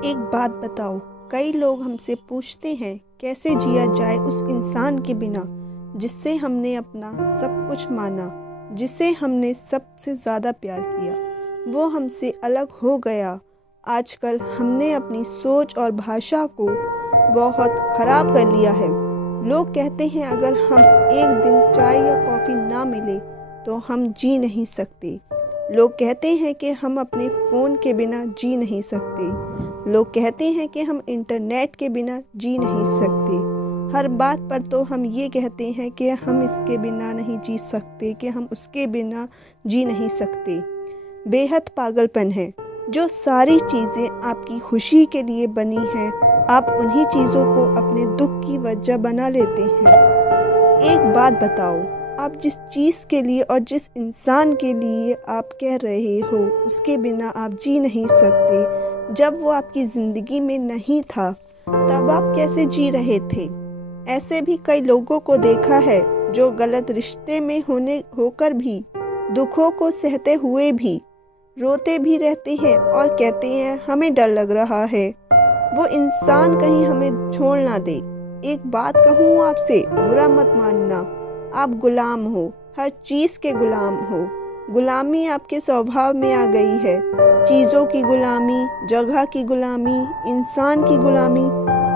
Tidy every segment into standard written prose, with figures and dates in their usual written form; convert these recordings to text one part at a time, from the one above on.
एक बात बताओ। कई लोग हमसे पूछते हैं कैसे जिया जाए उस इंसान के बिना जिससे हमने अपना सब कुछ माना, जिसे हमने सबसे ज़्यादा प्यार किया। वो हमसे अलग हो गया। आजकल हमने अपनी सोच और भाषा को बहुत ख़राब कर लिया है। लोग कहते हैं अगर हम एक दिन चाय या कॉफ़ी ना मिले तो हम जी नहीं सकते। लोग कहते हैं कि हम अपने फ़ोन के बिना जी नहीं सकते। लोग कहते हैं कि हम इंटरनेट के बिना जी नहीं सकते। हर बात पर तो हम ये कहते हैं कि हम इसके बिना नहीं जी सकते, कि हम उसके बिना जी नहीं सकते। बेहद पागलपन है। जो सारी चीज़ें आपकी खुशी के लिए बनी हैं, आप उन्हीं चीज़ों को अपने दुख की वजह बना लेते हैं। एक बात बताओ, आप जिस चीज़ के लिए और जिस इंसान के लिए आप कह रहे हो उसके बिना आप जी नहीं सकते, जब वो आपकी ज़िंदगी में नहीं था तब आप कैसे जी रहे थे? ऐसे भी कई लोगों को देखा है जो गलत रिश्ते में होकर भी, दुखों को सहते हुए भी रोते भी रहते हैं और कहते हैं हमें डर लग रहा है वो इंसान कहीं हमें छोड़ ना दे। एक बात कहूँ आपसे, बुरा मत मानना, आप गुलाम हो, हर चीज़ के गुलाम हो। गुलामी आपके स्वभाव में आ गई है। चीज़ों की गुलामी, जगह की गुलामी, इंसान की गुलामी।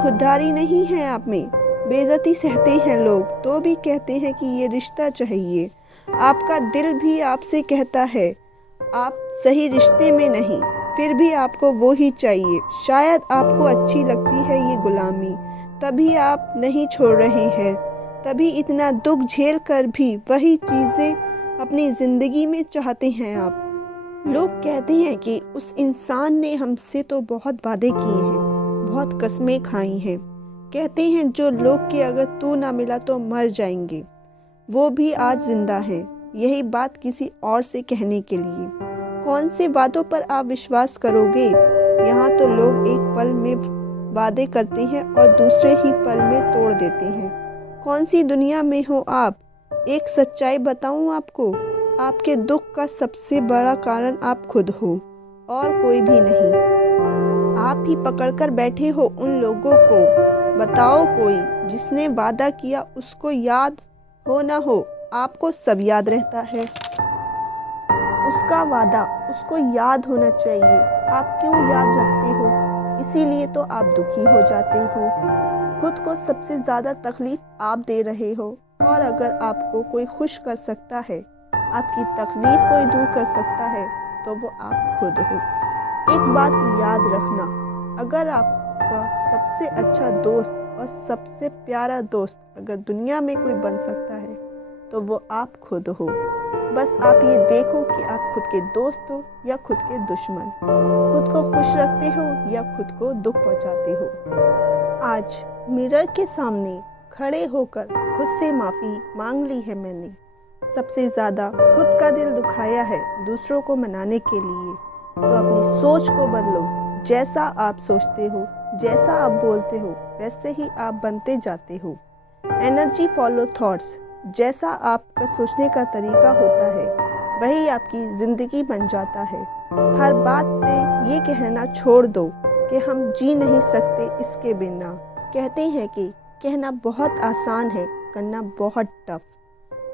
खुददारी नहीं है आप में। बेइज्जती सहते हैं लोग तो भी कहते हैं कि ये रिश्ता चाहिए। आपका दिल भी आपसे कहता है आप सही रिश्ते में नहीं, फिर भी आपको वो ही चाहिए। शायद आपको अच्छी लगती है ये गुलामी, तभी आप नहीं छोड़ रहे हैं। तभी इतना दुख झेल कर भी वही चीज़ें अपनी ज़िंदगी में चाहते हैं आप। लोग कहते हैं कि उस इंसान ने हमसे तो बहुत वादे किए हैं, बहुत कस्में खाई हैं। कहते हैं जो लोग कि अगर तू ना मिला तो मर जाएंगे, वो भी आज जिंदा हैं। यही बात किसी और से कहने के लिए। कौन से वादों पर आप विश्वास करोगे? यहाँ तो लोग एक पल में वादे करते हैं और दूसरे ही पल में तोड़ देते हैं। कौन सी दुनिया में हो आप? एक सच्चाई बताऊं आपको, आपके दुख का सबसे बड़ा कारण आप खुद हो और कोई भी नहीं। आप ही पकड़कर बैठे हो उन लोगों को। बताओ कोई जिसने वादा किया उसको याद हो ना हो, आपको सब याद रहता है। उसका वादा उसको याद होना चाहिए। आप क्यों याद रखते हो? इसीलिए तो आप दुखी हो जाते हो। खुद को सबसे ज़्यादा तकलीफ आप दे रहे हो। और अगर आपको कोई खुश कर सकता है, आपकी तकलीफ कोई दूर कर सकता है, तो वो आप खुद हो। एक बात याद रखना, अगर आपका सबसे अच्छा दोस्त और सबसे प्यारा दोस्त अगर दुनिया में कोई बन सकता है तो वो आप खुद हो। बस आप ये देखो कि आप खुद के दोस्त हो या खुद के दुश्मन, खुद को खुश रखते हो या खुद को दुख पहुंचाते हो। आज मिरर के सामने खड़े होकर खुद से माफ़ी मांग ली है मैंने। सबसे ज़्यादा खुद का दिल दुखाया है दूसरों को मनाने के लिए। तो अपनी सोच को बदलो। जैसा आप सोचते हो, जैसा आप बोलते हो, वैसे ही आप बनते जाते हो। Energy follow thoughts. जैसा आपका सोचने का तरीका होता है वही आपकी ज़िंदगी बन जाता है। हर बात पे ये कहना छोड़ दो कि हम जी नहीं सकते इसके बिना। कहते हैं कि कहना बहुत आसान है, करना बहुत टफ।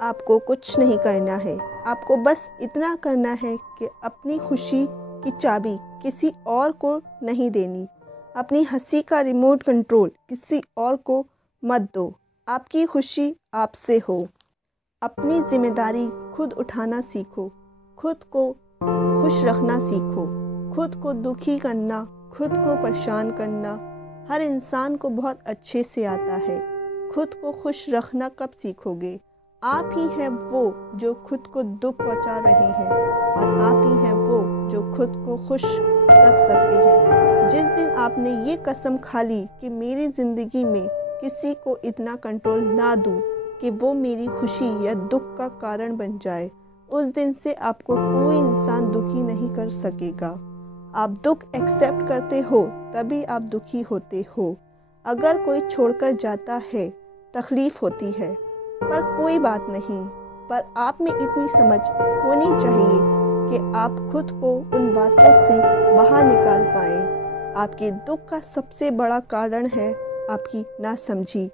आपको कुछ नहीं करना है, आपको बस इतना करना है कि अपनी खुशी की चाबी किसी और को नहीं देनी। अपनी हंसी का रिमोट कंट्रोल किसी और को मत दो। आपकी खुशी आपसे हो। अपनी जिम्मेदारी खुद उठाना सीखो। खुद को खुश रखना सीखो। खुद को दुखी करना, खुद को परेशान करना हर इंसान को बहुत अच्छे से आता है। खुद को खुश रखना कब सीखोगे? आप ही हैं वो जो खुद को दुख पहुंचा रहे हैं और आप ही हैं वो जो खुद को खुश रख सकते हैं। जिस दिन आपने ये कसम खा ली कि मेरी ज़िंदगी में किसी को इतना कंट्रोल ना दूँ कि वो मेरी खुशी या दुख का कारण बन जाए, उस दिन से आपको कोई इंसान दुखी नहीं कर सकेगा। आप दुख एक्सेप्ट करते हो तभी आप दुखी होते हो। अगर कोई छोड़कर जाता है तकलीफ़ होती है, पर कोई बात नहीं। पर आप में इतनी समझ होनी चाहिए कि आप खुद को उन बातों से बाहर निकाल पाएँ। आपके दुख का सबसे बड़ा कारण है आपकी नासमझी।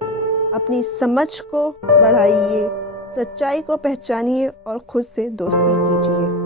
अपनी समझ को बढ़ाइए, सच्चाई को पहचानिए और खुद से दोस्ती कीजिए।